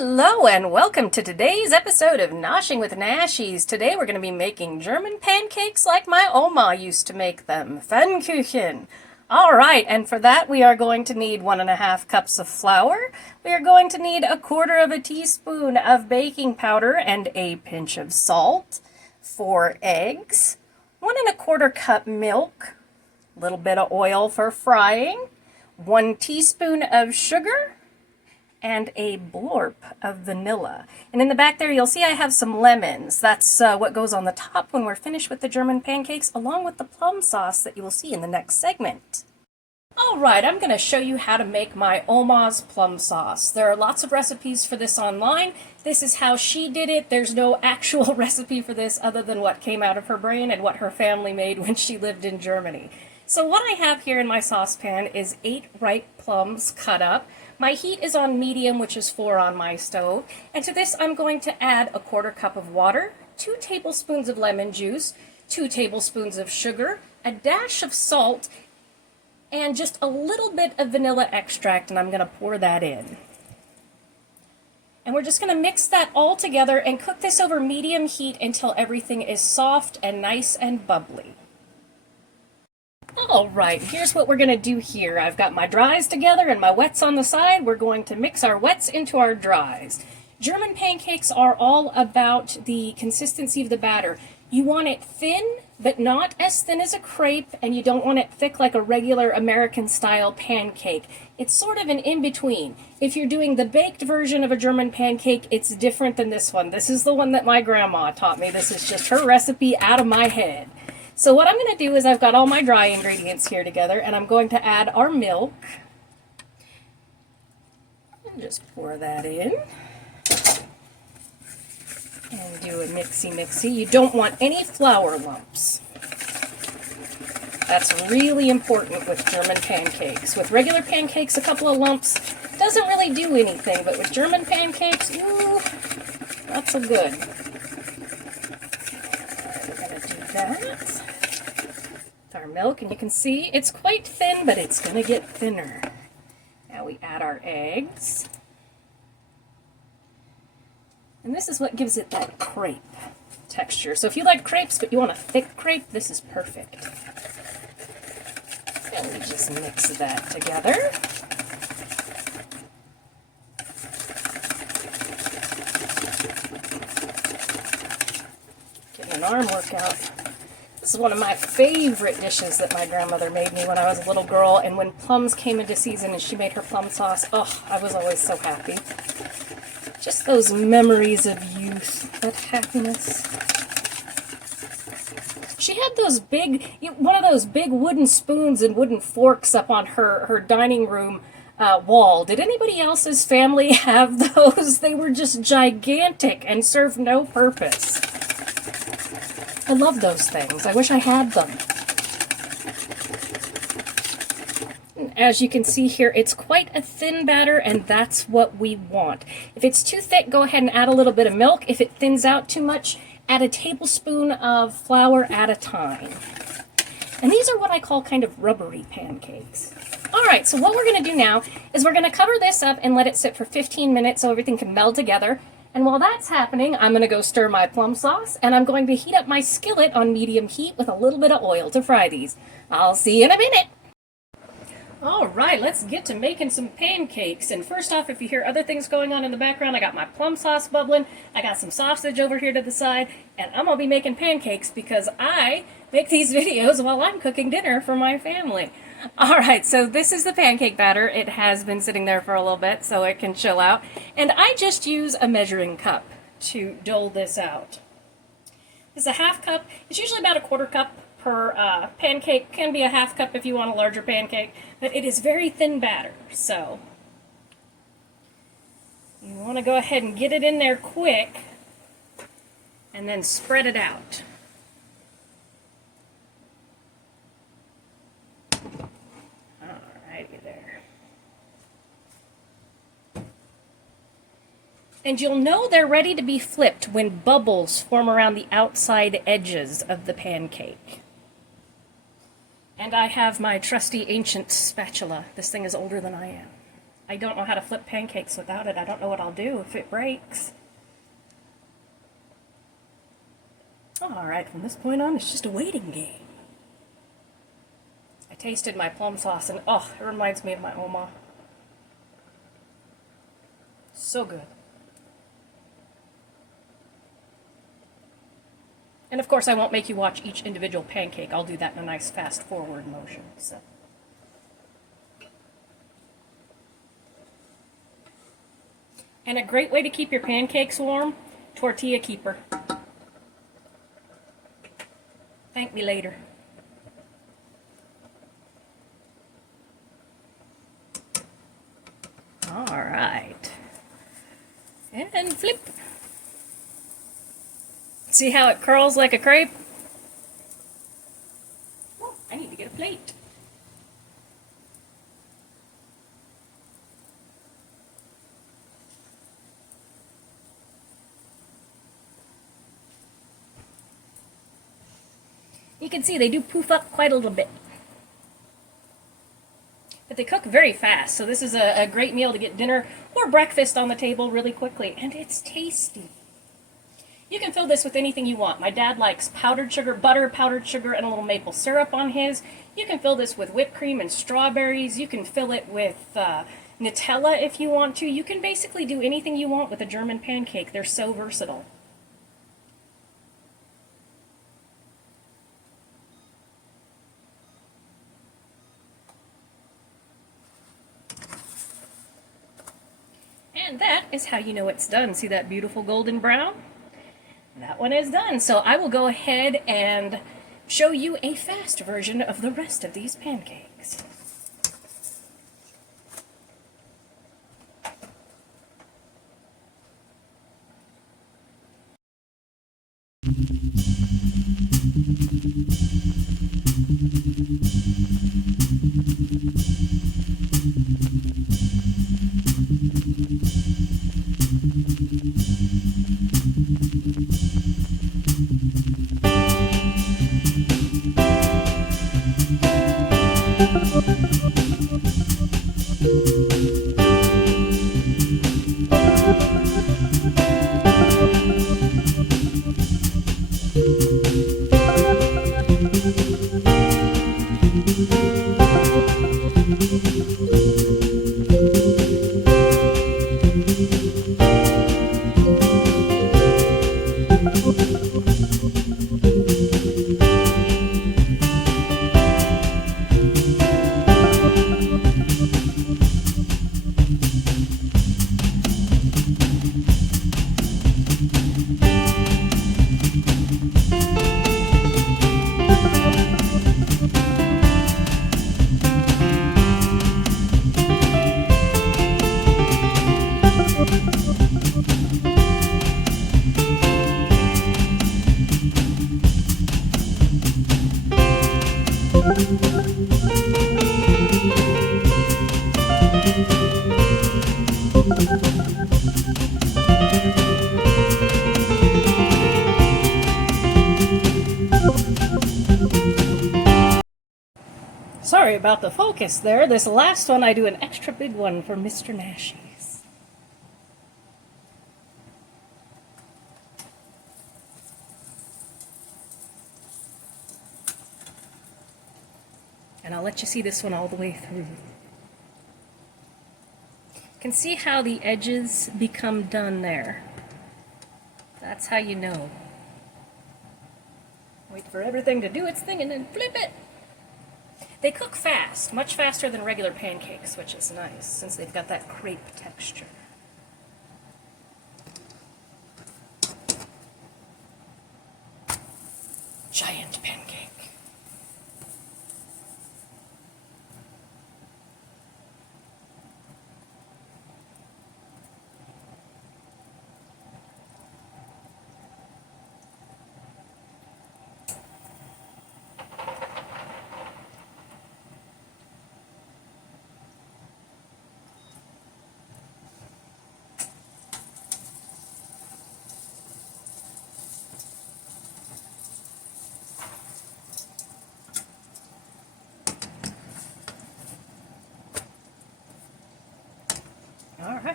Hello and welcome to today's episode of Noshing with Nashies. Today we're going to be making German pancakes like my Oma used to make them, Pfannkuchen. Alright, and for that we are going to need 1.5 cups of flour. We are going to need 1/4 teaspoon of baking powder and a pinch of salt, 4 eggs, 1 1/4 cup milk, a little bit of oil for frying, 1 teaspoon of sugar, and a blorp of vanilla. And in the back there you'll see I have some lemons. That's what goes on the top when we're finished with the German pancakes, along with the plum sauce that you will see in the next segment. Alright, I'm going to show you how to make my Oma's plum sauce. There are lots of recipes for this online. This is how she did it. There's no actual recipe for this other than what came out of her brain and what her family made when she lived in Germany. So what I have here in my saucepan is 8 ripe plums cut up. My heat is on medium, which is 4 on my stove. And to this I'm going to add 1/4 cup of water, 2 tablespoons of lemon juice, 2 tablespoons of sugar, a dash of salt, and just a little bit of vanilla extract, and I'm going to pour that in. And we're just going to mix that all together and cook this over medium heat until everything is soft and nice and bubbly. Alright, here's what we're going to do here. I've got my dries together and my wets on the side. We're going to mix our wets into our dries. German pancakes are all about the consistency of the batter. You want it thin, but not as thin as a crepe, and you don't want it thick like a regular American-style pancake. It's sort of an in-between. If you're doing the baked version of a German pancake, it's different than this one. This is the one that my grandma taught me. This is just her recipe out of my head. So what I'm going to do is I've got all my dry ingredients here together, and I'm going to add our milk. And just pour that in. And do a mixy-mixy. You don't want any flour lumps. That's really important with German pancakes. With regular pancakes, a couple of lumps doesn't really do anything, but with German pancakes, ooh, not so good. We're going to do that. Our milk, and you can see it's quite thin, but it's going to get thinner. Now we add our eggs. And this is what gives it that crepe texture. So if you like crepes, but you want a thick crepe, this is perfect. And we just mix that together. Getting an arm workout. This is one of my favorite dishes that my grandmother made me when I was a little girl, and when plums came into season and she made her plum sauce, oh, I was always so happy. Just those memories of youth, that happiness. She had those one of those big wooden spoons and wooden forks up on her dining room wall. Did anybody else's family have those? They were just gigantic and served no purpose. I love those things. I wish I had them. As you can see here, it's quite a thin batter, and that's what we want. If it's too thick, go ahead and add a little bit of milk. If it thins out too much, add a tablespoon of flour at a time. And these are what I call kind of rubbery pancakes. Alright, so what we're going to do now is we're going to cover this up and let it sit for 15 minutes so everything can meld together. And while that's happening, I'm going to go stir my plum sauce, and I'm going to heat up my skillet on medium heat with a little bit of oil to fry these. I'll see you in a minute. Alright, let's get to making some pancakes. And first off, if you hear other things going on in the background, I got my plum sauce bubbling, I got some sausage over here to the side, and I'm going to be making pancakes because I make these videos while I'm cooking dinner for my family. Alright, so this is the pancake batter. It has been sitting there for a little bit so it can chill out. And I just use a measuring cup to dole this out. This is a 1/2 cup. It's usually about 1/4 cup per pancake. Can be a 1/2 cup if you want a larger pancake, but it is very thin batter, so you want to go ahead and get it in there quick and then spread it out. Alrighty there. And you'll know they're ready to be flipped when bubbles form around the outside edges of the pancake. And I have my trusty ancient spatula. This thing is older than I am. I don't know how to flip pancakes without it. I don't know what I'll do if it breaks. Alright, from this point on, it's just a waiting game. I tasted my plum sauce and, oh, it reminds me of my Oma. So good. And of course, I won't make you watch each individual pancake. I'll do that in a nice fast-forward motion. So. And a great way to keep your pancakes warm, tortilla keeper. Thank me later. All right. And flip. See how it curls like a crepe? Oh, I need to get a plate. You can see they do poof up quite a little bit. But they cook very fast, so this is a great meal to get dinner or breakfast on the table really quickly. And it's tasty. You can fill this with anything you want. My dad likes powdered sugar, butter, powdered sugar, and a little maple syrup on his. You can fill this with whipped cream and strawberries. You can fill it with Nutella if you want to. You can basically do anything you want with a German pancake. They're so versatile. And that is how you know it's done. See that beautiful golden brown? That one is done. So I will go ahead and show you a fast version of the rest of these pancakes. Sorry about the focus there. This last one I do an extra big one for Mr. Nashies. And I'll let you see this one all the way through. You can see how the edges become done there. That's how you know. Wait for everything to do its thing and then flip it. They cook fast, much faster than regular pancakes, which is nice since they've got that crepe texture. Giant pancake.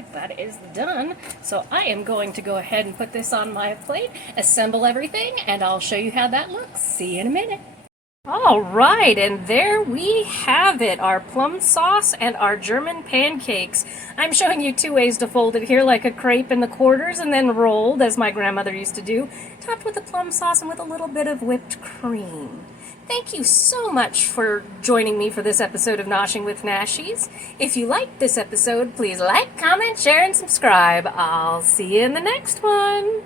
right, that is done. So I am going to go ahead and put this on my plate, assemble everything, and I'll show you how that looks. See you in a minute. All right, and there we have it, our plum sauce and our German pancakes. I'm showing you two ways to fold it here, like a crepe in the quarters and then rolled, as my grandmother used to do, topped with the plum sauce and with a little bit of whipped cream. Thank you so much for joining me for this episode of Noshing with Nashies. If you liked this episode, please like, comment, share, and subscribe. I'll see you in the next one.